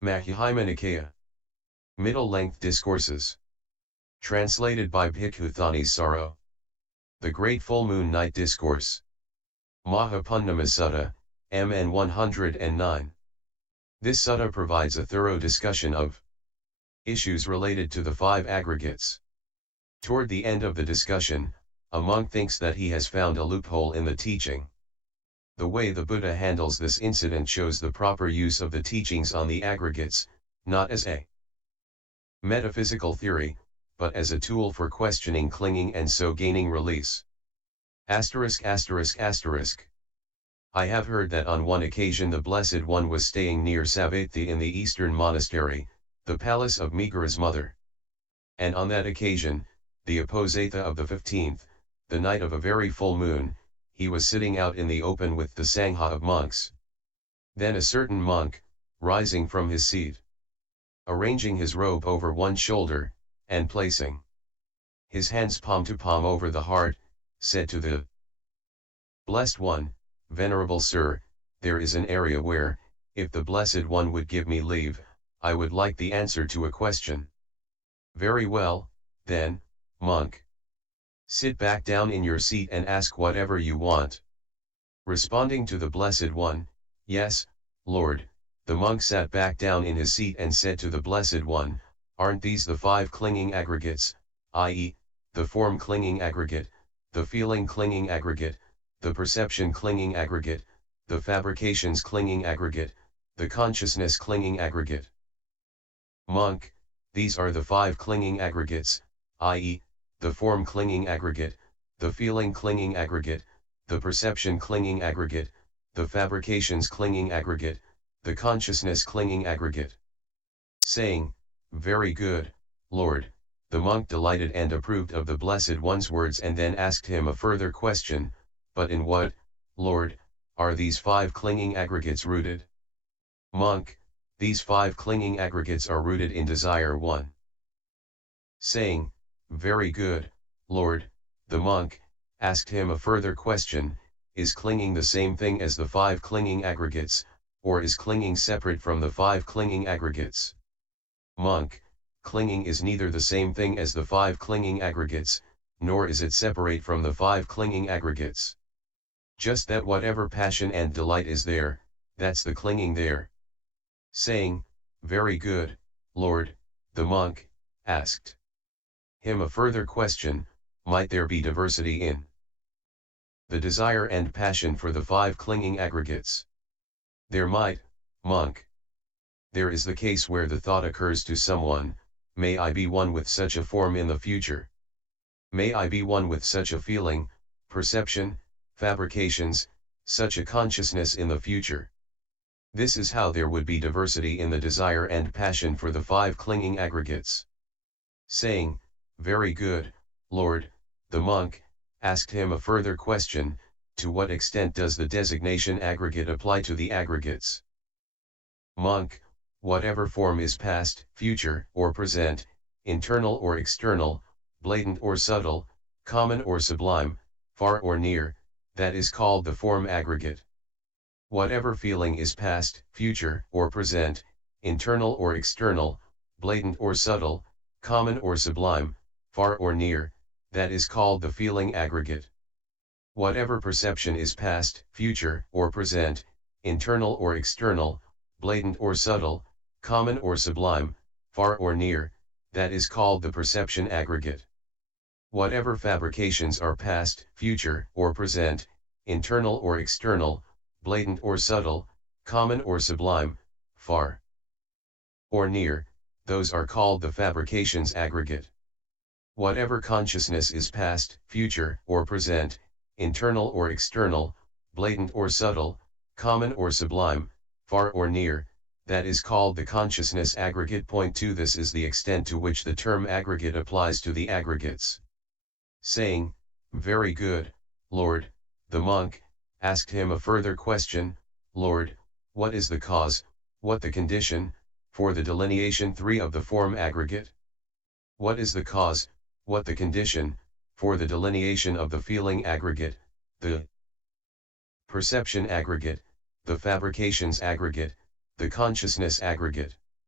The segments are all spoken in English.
Majjhima Nikaya. Middle-length discourses. Translated by Bhikkhu Thanissaro. The Great Full Moon Night Discourse. Mahapurnama Sutta, MN 109. This sutta provides a thorough discussion of issues related to the five aggregates. Toward the end of the discussion, a monk thinks that he has found a loophole in the teaching. The way the Buddha handles this incident shows the proper use of the teachings on the aggregates, not as a metaphysical theory, but as a tool for questioning clinging and so gaining release. *******. I have heard that on one occasion the Blessed One was staying near Savatthi in the eastern monastery, the palace of Megara's mother. And on that occasion, the Apposatha of the 15th, the night of a very full moon, he was sitting out in the open with the Sangha of monks. Then a certain monk, rising from his seat, arranging his robe over one shoulder, and placing his hands palm to palm over the heart, said to the Blessed One, Venerable Sir, there is an area where, if the Blessed One would give me leave, I would like the answer to a question. Very well, then, monk. Sit back down in your seat and ask whatever you want. Responding to the Blessed One, Yes, Lord, the monk sat back down in his seat and said to the Blessed One, Aren't these the five clinging aggregates, i.e., the form clinging aggregate, the feeling clinging aggregate, the perception clinging aggregate, the fabrications clinging aggregate, the consciousness clinging aggregate? Monk, these are the five clinging aggregates, i.e., the form clinging aggregate, the feeling clinging aggregate, the perception clinging aggregate, the fabrications clinging aggregate, the consciousness clinging aggregate. Saying, Very good, Lord, the monk delighted and approved of the Blessed One's words and then asked him a further question, But in what, Lord, are these five clinging aggregates rooted? Monk, these five clinging aggregates are rooted in desire 1. Saying, Very good, Lord, the monk asked him a further question, Is clinging the same thing as the five clinging aggregates, or is clinging separate from the five clinging aggregates? Monk, clinging is neither the same thing as the five clinging aggregates, nor is it separate from the five clinging aggregates. Just that whatever passion and delight is there, that's the clinging there. Saying, Very good, Lord, the monk asked him a further question, Might there be diversity in the desire and passion for the five clinging aggregates? There might, monk. There is the case where the thought occurs to someone, May I be one with such a form in the future? May I be one with such a feeling, perception, fabrications, such a consciousness in the future? This is how there would be diversity in the desire and passion for the five clinging aggregates. Saying, Very good, Lord, the monk asked him a further question, To what extent does the designation aggregate apply to the aggregates? Monk, whatever form is past, future, or present, internal or external, blatant or subtle, common or sublime, far or near, that is called the form aggregate. Whatever feeling is past, future, or present, internal or external, blatant or subtle, common or sublime, far or near, that is called the feeling aggregate. Whatever perception is past, future, or present, internal or external, blatant or subtle, common or sublime, far or near, that is called the perception aggregate. Whatever fabrications are past, future, or present, internal or external, blatant or subtle, common or sublime, far or near, those are called the fabrications aggregate. Whatever consciousness is past, future, or present, internal or external, blatant or subtle, common or sublime, far or near, that is called the consciousness aggregate. Point 2. This is the extent to which the term aggregate applies to the aggregates. Saying, Very good, Lord, the monk asked him a further question, Lord, what is the cause, what the condition, for the delineation 3 of the form aggregate? What is the cause, what the condition, for the delineation of the feeling aggregate, the perception aggregate, the fabrications aggregate, the consciousness aggregate?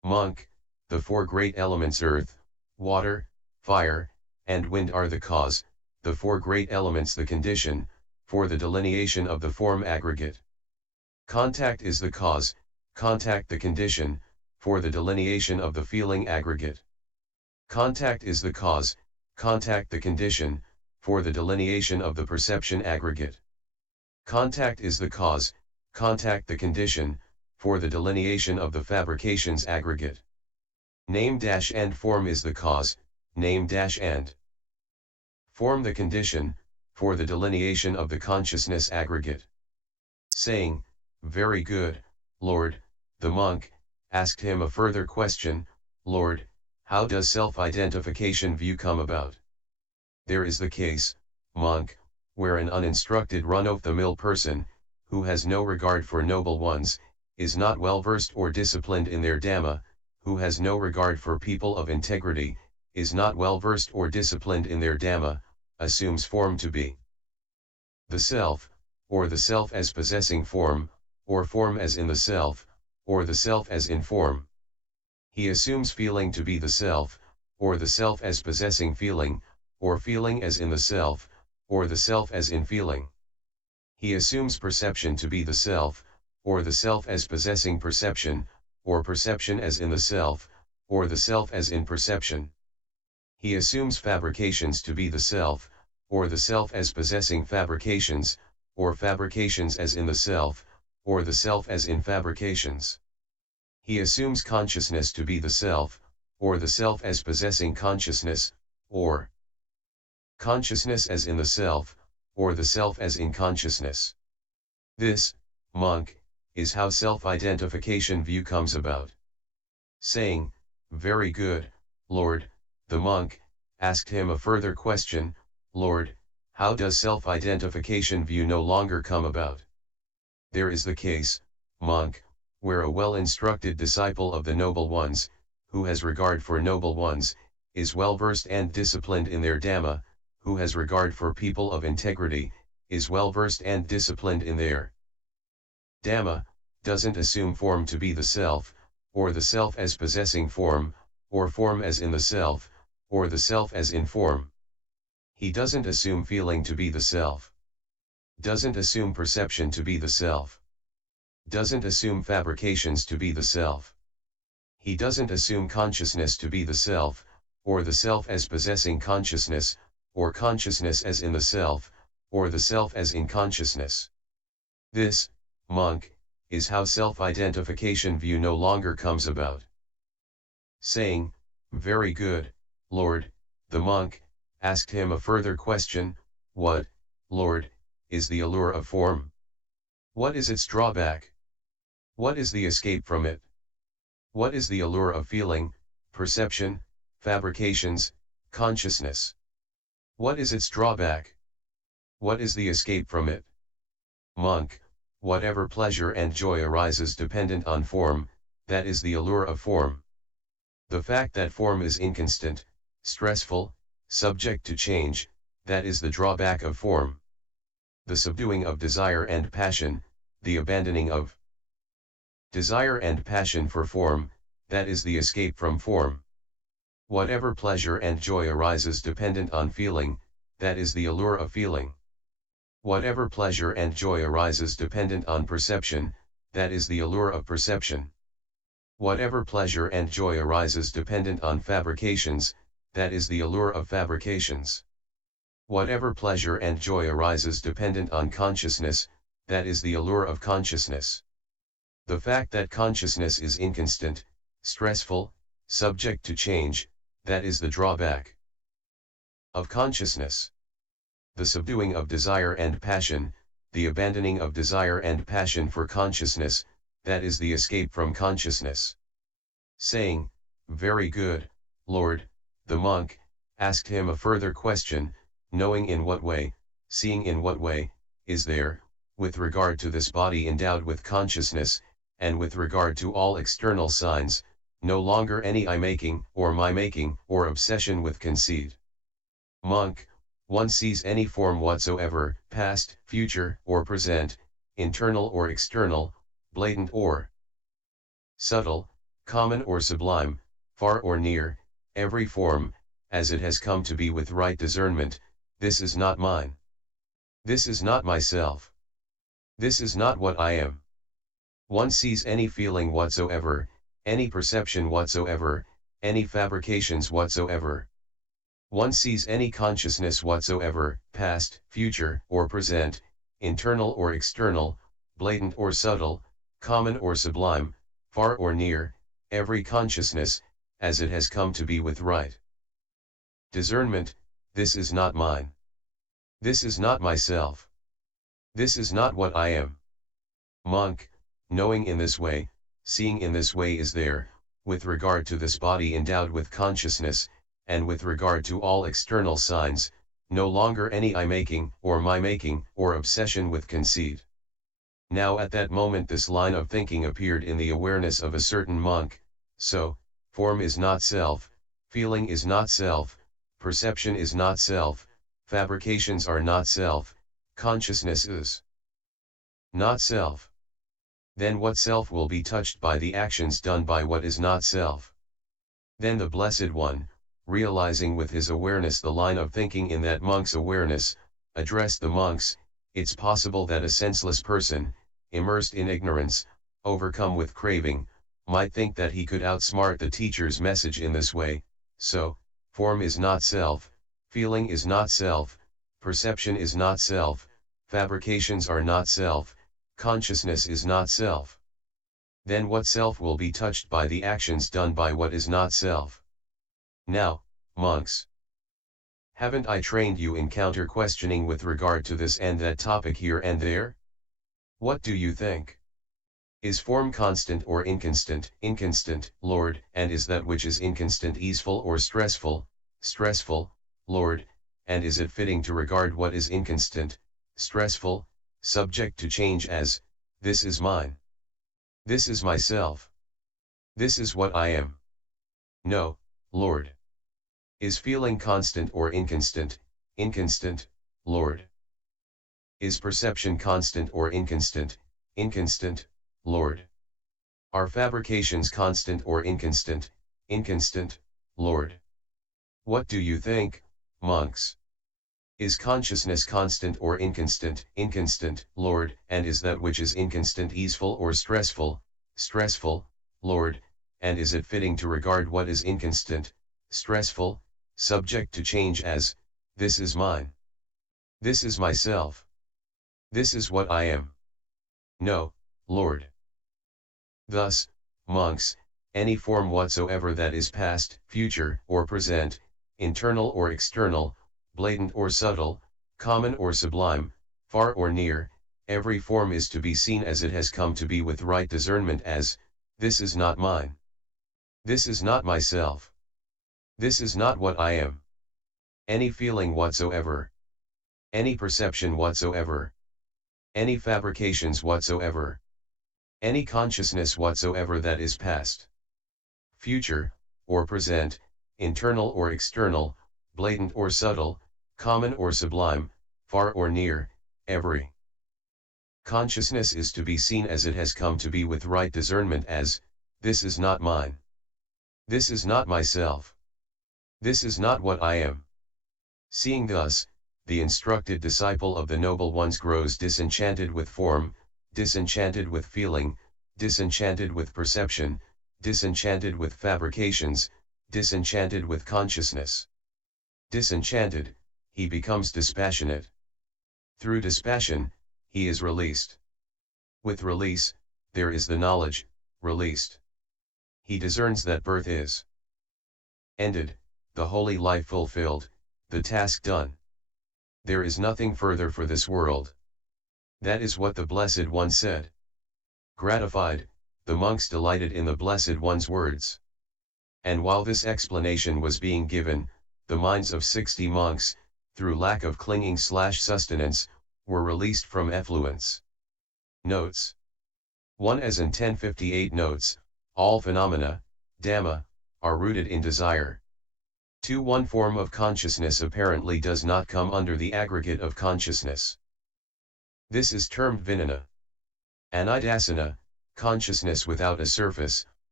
Monk, the four great elements earth, water, fire, and wind are the cause, the four great elements the condition, for the delineation of the form aggregate. Contact is the cause, contact the condition, for the delineation of the feeling aggregate. Contact is the cause, contact the condition, for the delineation of the perception aggregate. Contact is the cause, contact the condition, for the delineation of the fabrications aggregate. Name-and form is the cause, name-and form the condition, for the delineation of the consciousness aggregate. Saying, "Very good, Lord," the monk asked him a further question, "Lord, how does self-identification view come about?" There is the case, monk, where an uninstructed run-of-the-mill person, who has no regard for noble ones, is not well versed or disciplined in their Dhamma, who has no regard for people of integrity, is not well versed or disciplined in their Dhamma, assumes form to be the self, or the self as possessing form, or form as in the self, or the self as in form. He assumes feeling to be the self, or the self as possessing feeling, or feeling as in the self, or the self as in feeling. He assumes perception to be the self, or the self as possessing perception, or perception as in the self, or the self as in perception. He assumes fabrications to be the self, or the self as possessing fabrications, or fabrications as in the self, or the self as in fabrications. He assumes consciousness to be the self, or the self as possessing consciousness, or consciousness as in the self, or the self as in consciousness. This, monk, is how self-identification view comes about. Saying, "Very good, Lord," the monk asked him a further question, "Lord, how does self-identification view no longer come about?" There is the case, monk, where a well-instructed disciple of the noble ones, who has regard for noble ones, is well versed and disciplined in their Dhamma, who has regard for people of integrity, is well versed and disciplined in their Dhamma, doesn't assume form to be the self, or the self as possessing form, or form as in the self, or the self as in form. He doesn't assume feeling to be the self. Doesn't assume perception to be the self. Doesn't assume fabrications to be the self. He doesn't assume consciousness to be the self, or the self as possessing consciousness, or consciousness as in the self, or the self as in consciousness. This, monk, is how self-identification view no longer comes about. Saying, "Very good, Lord," the monk asked him a further question, "What, Lord, is the allure of form? What is its drawback? What is the escape from it? What is the allure of feeling, perception, fabrications, consciousness? What is its drawback? What is the escape from it?" Monk, whatever pleasure and joy arises dependent on form, that is the allure of form. The fact that form is inconstant, stressful, subject to change, that is the drawback of form. The subduing of desire and passion, the abandoning of desire and passion for form, that is the escape from form. Whatever pleasure and joy arises dependent on feeling, that is the allure of feeling. Whatever pleasure and joy arises dependent on perception, that is the allure of perception. Whatever pleasure and joy arises dependent on fabrications, that is the allure of fabrications. Whatever pleasure and joy arises dependent on consciousness, that is the allure of consciousness. The fact that consciousness is inconstant, stressful, subject to change, that is the drawback of consciousness. The subduing of desire and passion, the abandoning of desire and passion for consciousness, that is the escape from consciousness. Saying, "Very good, Lord," the monk asked him a further question, "Knowing in what way, seeing in what way, is there, with regard to this body endowed with consciousness, and with regard to all external signs, no longer any I-making, or my-making, or obsession with conceit?" Monk, one sees any form whatsoever, past, future, or present, internal or external, blatant or subtle, common or sublime, far or near, every form, as it has come to be with right discernment, this is not mine. This is not myself. This is not what I am. One sees any feeling whatsoever, any perception whatsoever, any fabrications whatsoever. One sees any consciousness whatsoever, past, future, or present, internal or external, blatant or subtle, common or sublime, far or near, every consciousness, as it has come to be with right discernment, this is not mine. This is not myself. This is not what I am. Monk, knowing in this way, seeing in this way is there, with regard to this body endowed with consciousness, and with regard to all external signs, no longer any I-making, or my-making, or obsession with conceit. Now at that moment this line of thinking appeared in the awareness of a certain monk, so, form is not self, feeling is not self, perception is not self, fabrications are not self, consciousness is not self. Then what self will be touched by the actions done by what is not self? Then the Blessed One, realizing with his awareness the line of thinking in that monk's awareness, addressed the monks, it's possible that a senseless person, immersed in ignorance, overcome with craving, might think that he could outsmart the teacher's message in this way, so, form is not self, feeling is not self, perception is not self, fabrications are not self, consciousness is not self. Then what self will be touched by the actions done by what is not self? Now, monks, haven't I trained you in counter-questioning with regard to this and that topic here and there? What do you think? Is form constant or inconstant? Inconstant, Lord. And is that which is inconstant easeful or stressful? Stressful, Lord. And is it fitting to regard what is inconstant, stressful, subject to change as, this is mine? This is myself. This is what I am. No, Lord. Is feeling constant or inconstant? Inconstant, Lord. Is perception constant or inconstant? Inconstant, Lord. Are fabrications constant or inconstant? Inconstant, Lord. What do you think, monks? Is consciousness constant or inconstant? Inconstant, Lord. And is that which is inconstant easeful or stressful? Stressful, Lord. And is it fitting to regard what is inconstant, stressful, subject to change as, this is mine? This is myself. This is what I am. No, Lord. Thus, monks, any form whatsoever that is past, future, or present, internal or external, blatant or subtle, common or sublime, far or near, every form is to be seen as it has come to be with right discernment as, this is not mine. This is not myself. This is not what I am. Any feeling whatsoever, any perception whatsoever, any fabrications whatsoever, any consciousness whatsoever that is past, future, or present, internal or external, blatant or subtle, common or sublime, far or near, every consciousness is to be seen as it has come to be with right discernment as, this is not mine. This is not myself. This is not what I am. Seeing thus, the instructed disciple of the Noble Ones grows disenchanted with form, disenchanted with feeling, disenchanted with perception, disenchanted with fabrications, disenchanted with consciousness. Disenchanted, he becomes dispassionate. Through dispassion, he is released. With release, there is the knowledge, released. He discerns that birth is ended, the holy life fulfilled, the task done. There is nothing further for this world. That is what the Blessed One said. Gratified, the monks delighted in the Blessed One's words. And while this explanation was being given, the minds of 60 monks, through lack of clinging/sustenance, were released from effluence. Notes. 1 As in 1058 notes, all phenomena, Dhamma, are rooted in desire. 2 One form of consciousness apparently does not come under the aggregate of consciousness. This is termed Vijnana. Anidasana, consciousness without a surface,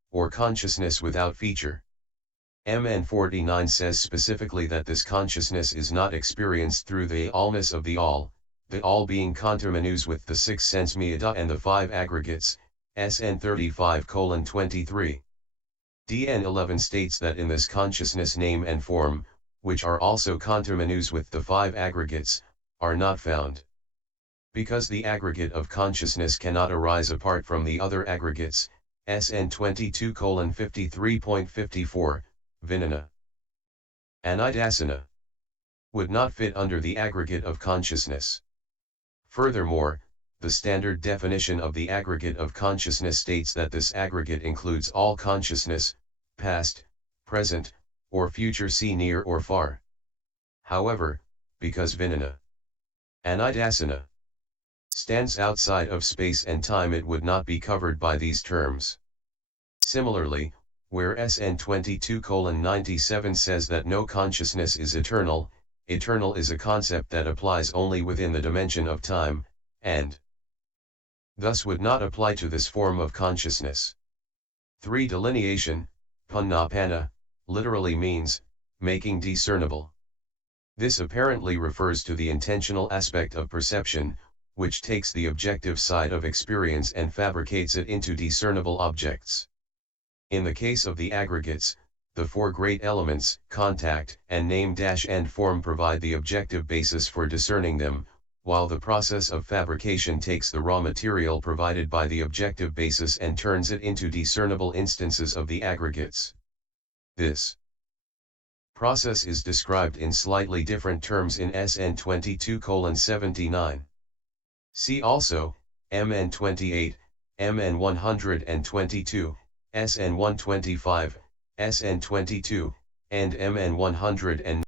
or consciousness without feature. Mn 49 says specifically that this consciousness is not experienced through the allness of the all being conterminous with the six sense meata and the five aggregates, SN 35:23. DN 11 states that in this consciousness name and form, which are also conterminous with the five aggregates, are not found. Because the aggregate of consciousness cannot arise apart from the other aggregates, SN 22:53.54, Vinana, Anidasana, would not fit under the aggregate of consciousness. Furthermore, the standard definition of the aggregate of consciousness states that this aggregate includes all consciousness, past, present, or future, see near or far. However, because Vinana, Anidasana, stands outside of space and time, it would not be covered by these terms. Similarly, where SN 22:97 says that no consciousness is eternal, eternal is a concept that applies only within the dimension of time, and thus would not apply to this form of consciousness. 3. Delineation, Punnapana, literally means, making discernible. This apparently refers to the intentional aspect of perception, which takes the objective side of experience and fabricates it into discernible objects. In the case of the aggregates, the four great elements, contact, and name-and form provide the objective basis for discerning them, while the process of fabrication takes the raw material provided by the objective basis and turns it into discernible instances of the aggregates. This process is described in slightly different terms in SN 22:79. See also, MN 28, MN 122, SN 125, SN 22, and MN 100.